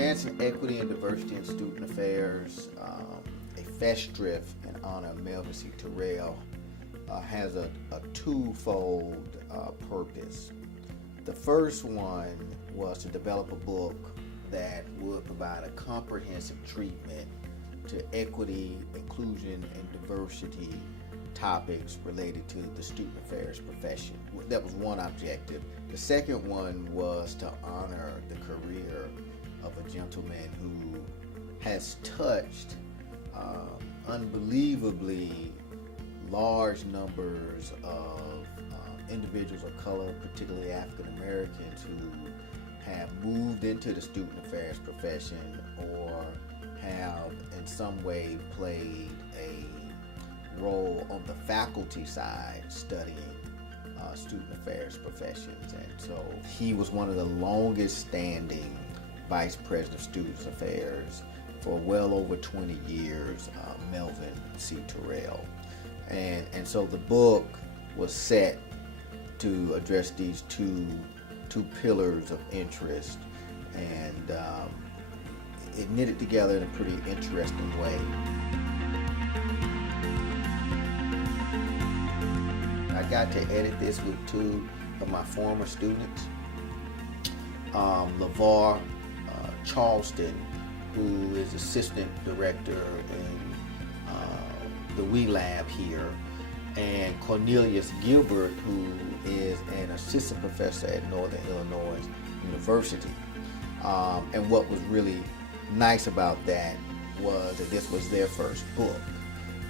Advancing Equity and Diversity in Student Affairs, a festschrift in honor of Melvin C. Terrell, has a twofold purpose. The first one was to develop a book that would provide a comprehensive treatment to equity, inclusion, and diversity topics related to the student affairs profession. That was one objective. The second one was to honor the career of a gentleman who has touched unbelievably large numbers of individuals of color, particularly African Americans, who have moved into the student affairs profession or have in some way played a role on the faculty side studying student affairs professions. And so he was one of the longest standing vice president of student affairs for well over 20 years, Melvin C. Terrell. And so the book was set to address these two pillars of interest, and it knitted together in a pretty interesting way. I got to edit this with two of my former students, LeVar Charleston, who is assistant director in the Wei LAB here, and Cornelius Gilbert, who is an assistant professor at Northern Illinois University. And what was really nice about that was that this was their first book.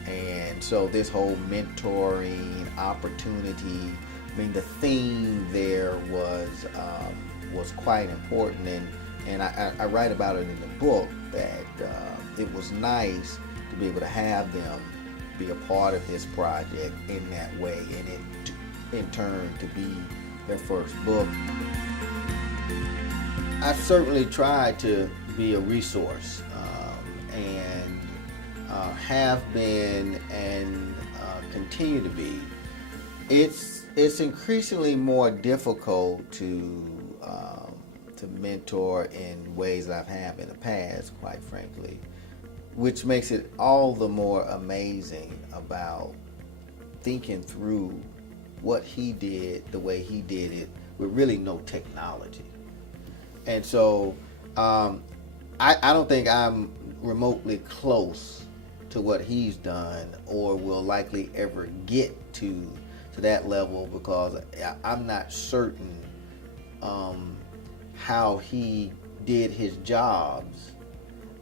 And so this whole mentoring opportunity, I mean, the theme there was quite important, and I write about it in the book that it was nice to be able to have them be a part of this project in that way, and it in turn to be their first book. I've certainly tried to be a resource, and have been and continue to be. It's increasingly more difficult to mentor in ways that I've had in the past, quite frankly, which makes it all the more amazing about thinking through what he did the way he did it with really no technology. And so I don't think I'm remotely close to what he's done or will likely ever get to that level, because I'm not certain how he did his jobs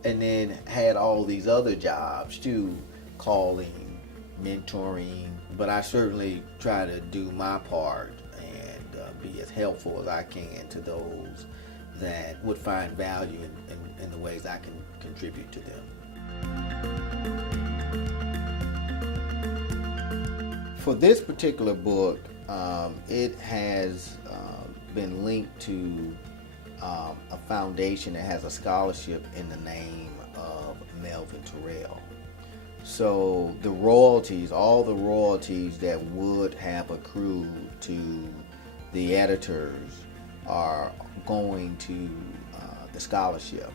and then had all these other jobs too, calling, mentoring, but I certainly try to do my part and be as helpful as I can to those that would find value in the ways I can contribute to them. For this particular book, it has been linked to a foundation that has a scholarship in the name of Melvin Terrell. So the royalties, all the royalties that would have accrued to the editors are going to the scholarship.